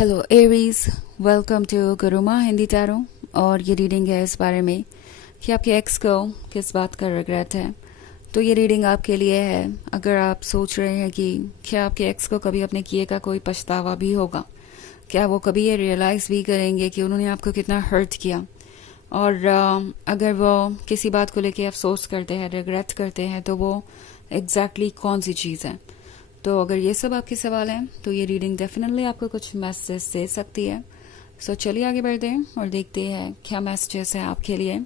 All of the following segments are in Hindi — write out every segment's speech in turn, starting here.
Hello Aries, welcome to Guruma Hindi tarot. और ये रीडिंग है इस बारे में कि आपके एक्स को किस बात का रिग्रेट है। तो ये रीडिंग आपके लिए है अगर आप सोच रहे हैं कि क्या आपके एक्स को कभी अपने किए का कोई पछतावा भी होगा, क्या वो कभी ये रियलाइज़ भी करेंगे कि उन्होंने आपको कितना हर्ट किया। और अगर वो किसी बात को लेके अफसोस करते हैं, रिग्रेट करते हैं, तो वो एग्जैक्टली कौन सी चीज़ है। तो अगर ये सब आपके सवाल हैं तो ये रीडिंग डेफिनेटली आपको कुछ मैसेज दे सकती है। सो चलिए आगे बढ़ते हैं और देखते हैं क्या मैसेजेस हैं आपके लिए।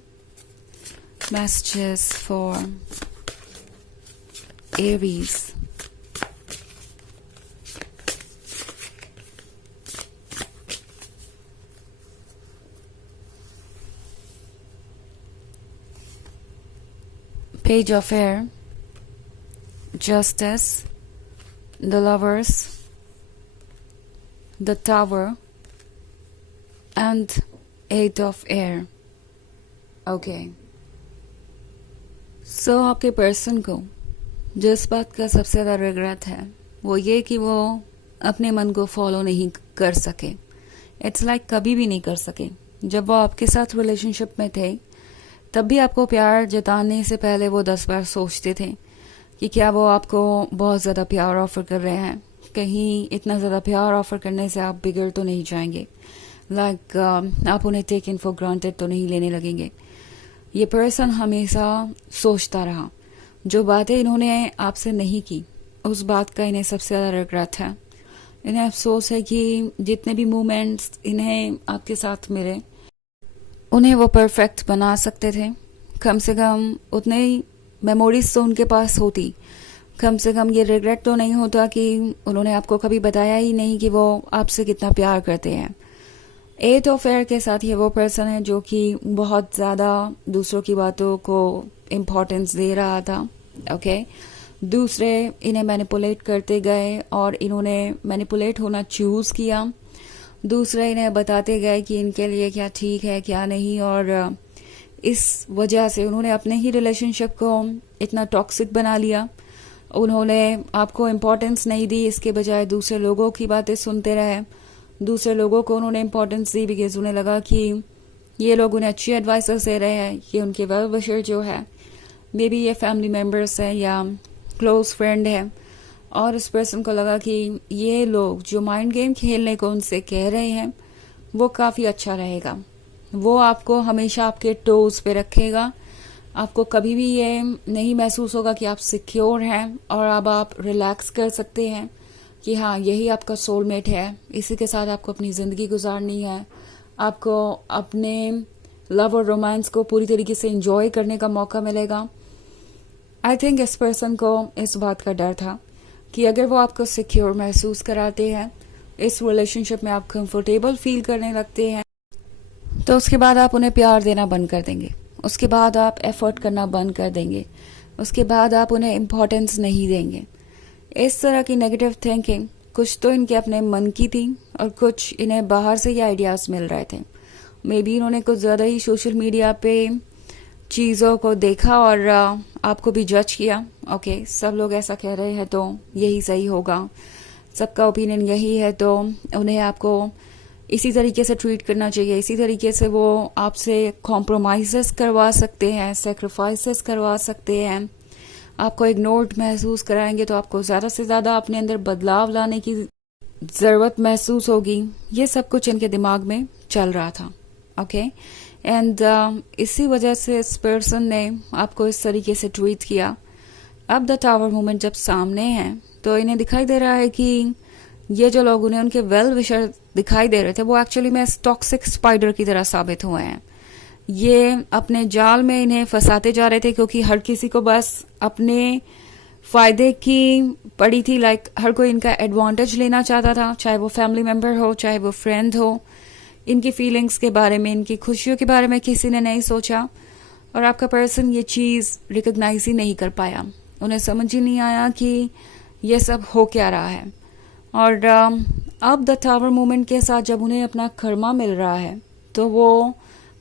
Messages for Aries. Page of air, justice, the lovers, the tower, and eight of air. Okay. So आपके पर्सन को जिस बात का सबसे ज़्यादा रिग्रेट है वो ये कि वो अपने मन को फॉलो नहीं कर सके। इट्स लाइक कभी भी नहीं कर सके। जब वो आपके साथ रिलेशनशिप में थे तब भी आपको प्यार जताने से पहले वो 10 बार सोचते थे कि क्या वो आपको बहुत ज़्यादा प्यार ऑफर कर रहे हैं, कहीं इतना ज़्यादा प्यार ऑफर करने से आप बिगड़ तो नहीं जाएंगे, लाइक आप उन्हें टेक इन फॉर ग्रांटेड तो नहीं लेने लगेंगे। ये पर्सन हमेशा सोचता रहा। जो बातें इन्होंने आपसे नहीं की उस बात का इन्हें सबसे ज़्यादा रिग्रेट है। इन्हें अफसोस है कि जितने भी मोमेंट्स इन्हें आपके साथ मिले उन्हें वो परफेक्ट बना सकते थे। कम से कम उतने ही मेमोरीज तो उनके पास होती। कम से कम ये रिग्रेट तो नहीं होता कि उन्होंने आपको कभी बताया ही नहीं कि वो आपसे कितना प्यार करते हैं। एट ऑफ एयर के साथ ये वो पर्सन है जो कि बहुत ज़्यादा दूसरों की बातों को इम्पोर्टेंस दे रहा था। ओके, दूसरे इन्हें मैनिपुलेट करते गए और इन्होंने मैनिपुलेट होना चूज़ किया। दूसरे इन्हें बताते गए कि इनके लिए क्या ठीक है क्या नहीं, और इस वजह से उन्होंने अपने ही रिलेशनशिप को इतना टॉक्सिक बना लिया। उन्होंने आपको इम्पोर्टेंस नहीं दी, इसके बजाय दूसरे लोगों की बातें सुनते रहे। दूसरे लोगों को उन्होंने इम्पोर्टेंस दी बिकॉज उन्हें लगा कि ये लोग उन्हें अच्छी एडवाइस दे रहे हैं, ये उनके वेल विशर जो है, मे बी ये फैमिली मेम्बर्स हैं या क्लोज फ्रेंड है। और इस पर्सन को लगा कि ये लोग जो माइंड गेम खेलने को उनसे कह रहे हैं वो काफ़ी अच्छा रहेगा, वो आपको हमेशा आपके टोज पे रखेगा। आपको कभी भी ये नहीं महसूस होगा कि आप सिक्योर हैं और अब आप रिलैक्स कर सकते हैं कि हाँ यही आपका सोलमेट है, इसी के साथ आपको अपनी ज़िंदगी गुजारनी है। आपको अपने लव और रोमांस को पूरी तरीके से एंजॉय करने का मौका मिलेगा। आई थिंक इस पर्सन को इस बात का डर था कि अगर वो आपको सिक्योर महसूस कराते हैं, इस रिलेशनशिप में आप कंफर्टेबल फील करने लगते हैं, तो उसके बाद आप उन्हें प्यार देना बंद कर देंगे, उसके बाद आप एफर्ट करना बंद कर देंगे, उसके बाद आप उन्हें इम्पोर्टेंस नहीं देंगे। इस तरह की नेगेटिव थिंकिंग कुछ तो इनके अपने मन की थी और कुछ इन्हें बाहर से ये आइडियाज़ मिल रहे थे। मे बी इन्होंने कुछ ज़्यादा ही सोशल मीडिया पे चीज़ों को देखा और आपको भी जज किया। ओके, सब लोग ऐसा कह रहे हैं तो यही सही होगा, सबका ओपिनियन यही है तो उन्हें आपको इसी तरीके से ट्रीट करना चाहिए, इसी तरीके से वो आपसे कॉम्प्रोमाइज़ेस करवा सकते हैं, सेक्रीफाइसेस करवा सकते हैं, आपको इग्नोर्ड महसूस कराएंगे तो आपको ज़्यादा से ज़्यादा अपने अंदर बदलाव लाने की ज़रूरत महसूस होगी। ये सब कुछ इनके दिमाग में चल रहा था। ओके, एंड इसी वजह से इस पर्सन ने आपको इस तरीके से ट्रीट किया। अब द टावर मोमेंट जब सामने है तो इन्हें दिखाई दे रहा है कि ये जो लोग उन्हें उनके वेल विशर दिखाई दे रहे थे वो एक्चुअली में टॉक्सिक स्पाइडर की तरह साबित हुए हैं। ये अपने जाल में इन्हें फंसाते जा रहे थे क्योंकि हर किसी को बस अपने फायदे की पड़ी थी। लाइक हर कोई इनका एडवांटेज लेना चाहता था, चाहे वो फैमिली मेम्बर हो चाहे वो फ्रेंड हो। इनकी फीलिंग्स के बारे में, इनकी खुशियों के बारे में किसी ने नहीं सोचा और आपका पर्सन ये चीज़ रिकग्नाइज ही नहीं कर पाया। उन्हें समझ ही नहीं आया कि ये सब हो क्या रहा है। और अब द टावर मोमेंट के साथ जब उन्हें अपना कर्मा मिल रहा है तो वो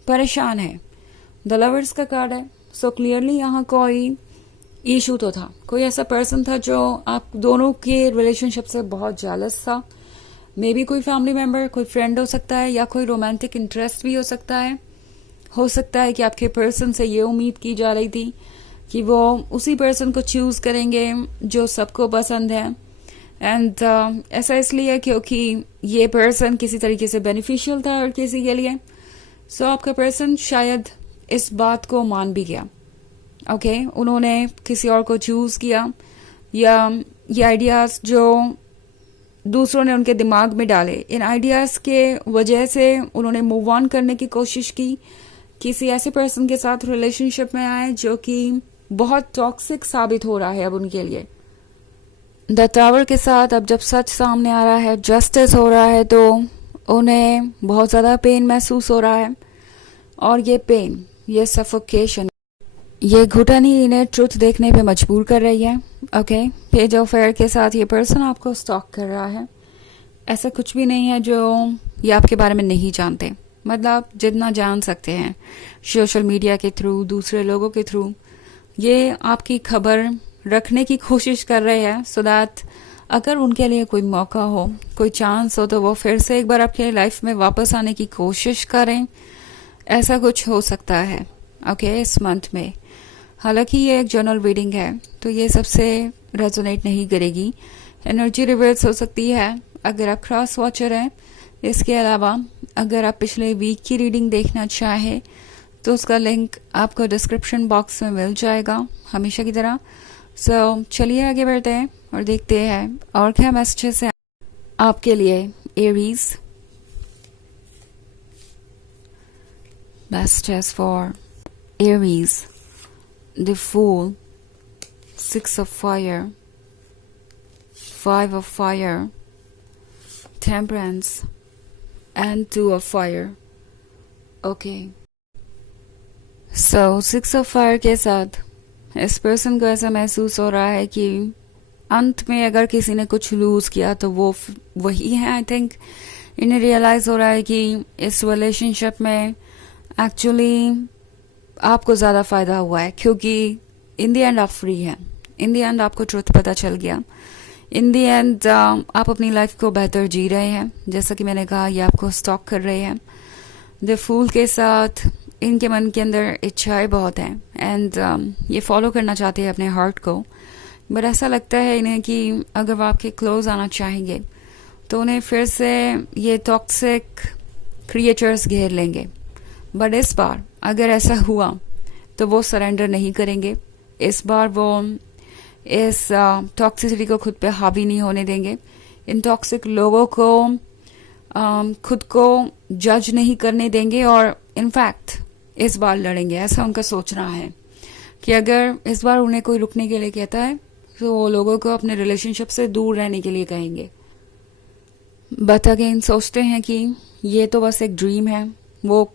परेशान है। द लवर्स का कार्ड है, सो क्लियरली यहाँ कोई इशू तो था, कोई ऐसा पर्सन था जो आप दोनों के रिलेशनशिप से बहुत जेलस था, मे बी कोई फैमिली मेम्बर, कोई फ्रेंड हो सकता है, या कोई रोमांटिक इंटरेस्ट भी हो सकता है। हो सकता है कि आपके पर्सन से ये उम्मीद की जा रही थी कि वो उसी पर्सन को चूज करेंगे जो सबको पसंद है। एंड ऐसा इसलिए क्योंकि ये पर्सन किसी तरीके से बेनिफिशियल था और किसी के लिए। सो आपका पर्सन शायद इस बात को मान भी गया। ओके, उन्होंने किसी और को चूज किया, या ये आइडियाज जो दूसरों ने उनके दिमाग में डाले, इन आइडियाज के वजह से उन्होंने मूव ऑन करने की कोशिश की, किसी ऐसे पर्सन के साथ रिलेशनशिप में आए जो कि बहुत टॉक्सिक साबित हो रहा है अब उनके लिए। द टावर के साथ अब जब सच सामने आ रहा है, जस्टिस हो रहा है, तो उन्हें बहुत ज़्यादा पेन महसूस हो रहा है। और ये पेन, ये सफोकेशन, ये घुटन ही इन्हें ट्रुथ देखने पे मजबूर कर रही है। ओके, पेज ऑफ एयर के साथ ये पर्सन आपको स्टॉक कर रहा है। ऐसा कुछ भी नहीं है जो ये आपके बारे में नहीं जानते। मतलब जितना जान सकते हैं सोशल मीडिया के थ्रू, दूसरे लोगों के थ्रू, ये आपकी खबर रखने की कोशिश कर रहे हैं, सो दैट अगर उनके लिए कोई मौका हो, कोई चांस हो, तो वो फिर से एक बार आपके लाइफ में वापस आने की कोशिश करें। ऐसा कुछ हो सकता है ओके इस मंथ में। हालांकि ये एक जर्नल रीडिंग है, तो ये सबसे रेजोनेट नहीं करेगी। एनर्जी रिवर्स हो सकती है अगर आप क्रॉस वॉचर हैं। इसके अलावा अगर आप पिछले वीक की रीडिंग देखना चाहें तो उसका लिंक आपको डिस्क्रिप्शन बॉक्स में मिल जाएगा हमेशा की तरह। सो चलिए आगे बढ़ते हैं और देखते हैं और क्या मैसेजेस हैं आपके लिए Aries. Messages for Aries, the fool, 6 of fire, 5 of fire, temperance and 2 of fire. Okay. So 6 of fire के साथ इस पर्सन को ऐसा महसूस हो रहा है कि अंत में अगर किसी ने कुछ लूज किया तो वो वही है। आई थिंक इन्हें रियलाइज हो रहा है कि इस रिलेशनशिप में एक्चुअली आपको ज़्यादा फायदा हुआ है, क्योंकि इन द एंड आप फ्री हैं। इन द एंड आपको ट्रुथ पता चल गया। इन द एंड आप अपनी लाइफ को बेहतर जी रहे हैं। जैसा कि मैंने कहा, ये आपको स्टॉक कर रहे हैं। द फूल के साथ इनके मन के अंदर इच्छाएं बहुत हैं एंड ये फॉलो करना चाहते हैं अपने हार्ट को। बट ऐसा लगता है इन्हें कि अगर वो आपके क्लोज आना चाहेंगे तो उन्हें फिर से ये टॉक्सिक क्रिएचर्स घेर लेंगे। बट इस बार अगर ऐसा हुआ तो वो सरेंडर नहीं करेंगे। इस बार वो इस टॉक्सिसिटी को खुद पे हावी नहीं होने देंगे। इन टॉक्सिक लोगों को खुद को जज नहीं करने देंगे और इनफैक्ट इस बार लड़ेंगे। ऐसा उनका सोचना है कि अगर इस बार उन्हें कोई रुकने के लिए कहता है तो वो लोगों को अपने रिलेशनशिप से दूर रहने के लिए कहेंगे। बट अगेन सोचते हैं कि ये तो बस एक ड्रीम है, वो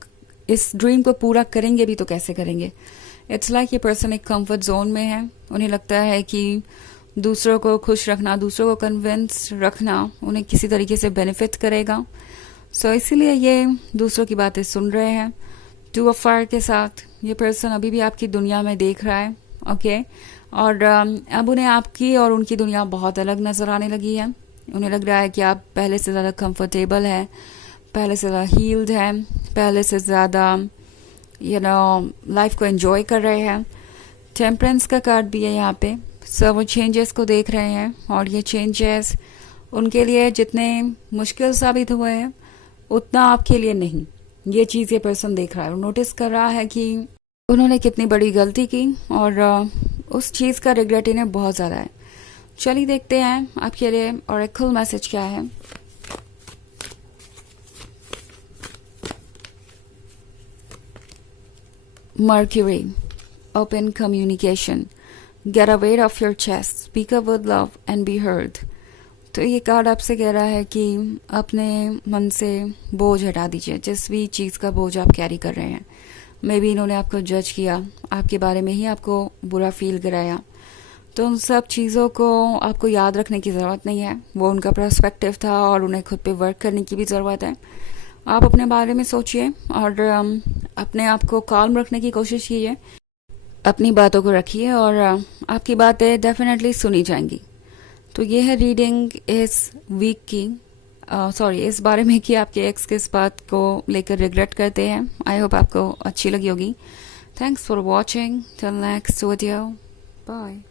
इस ड्रीम को पूरा करेंगे भी तो कैसे करेंगे। इट्स लाइक ये पर्सन एक कंफर्ट जोन में है। उन्हें लगता है कि दूसरों को खुश रखना, दूसरों को कन्विंस रखना उन्हें किसी तरीके से बेनिफिट करेगा। सो इसीलिए ये दूसरों की बातें सुन रहे हैं। 2 of fire के साथ ये पर्सन अभी भी आपकी दुनिया में देख रहा है। ओके और अब उन्हें आपकी और उनकी दुनिया बहुत अलग नजर आने लगी है। उन्हें लग रहा है कि आप पहले से ज़्यादा कंफर्टेबल हैं, पहले से ज़्यादा हील्ड हैं, पहले से ज़्यादा लाइफ को एंजॉय कर रहे हैं। टेम्परेंस का कार्ड भी है यहाँ पे। सो वो चेंजेस को देख रहे हैं और ये चेंजेस उनके लिए जितने मुश्किल साबित हुए हैं उतना आपके लिए नहीं। ये चीज़ ये पर्सन देख रहा है, वो नोटिस कर रहा है कि उन्होंने कितनी बड़ी गलती की और उस चीज़ का रिग्रेट इन्हें बहुत ज़्यादा है। चलिए देखते हैं आपके लिए ऑरेकल मैसेज क्या है। Mercury, open communication, get away of your chest, speak up with love and be heard. तो ये कार्ड आपसे कह रहा है कि अपने मन से बोझ हटा दीजिए, जिस भी चीज़ का बोझ आप कैरी कर रहे हैं। मे बी इन्होंने आपको जज किया, आपके बारे में ही आपको बुरा फील कराया, तो उन सब चीज़ों को आपको याद रखने की ज़रूरत नहीं है। वो उनका पर्सपेक्टिव था और उन्हें खुद पे वर्क करने की भी ज़रूरत है। आप अपने बारे में सोचिए और अपने आप को काल्म रखने की कोशिश कीजिए, अपनी बातों को रखिए और आपकी बातें डेफिनेटली सुनी जाएंगी। तो ये है रीडिंग इस वीक की सॉरी इस बारे में कि आपके एक्स किस बात को लेकर रिग्रेट करते हैं। आई होप आपको अच्छी लगी होगी। Thanks for watching, till next video, bye.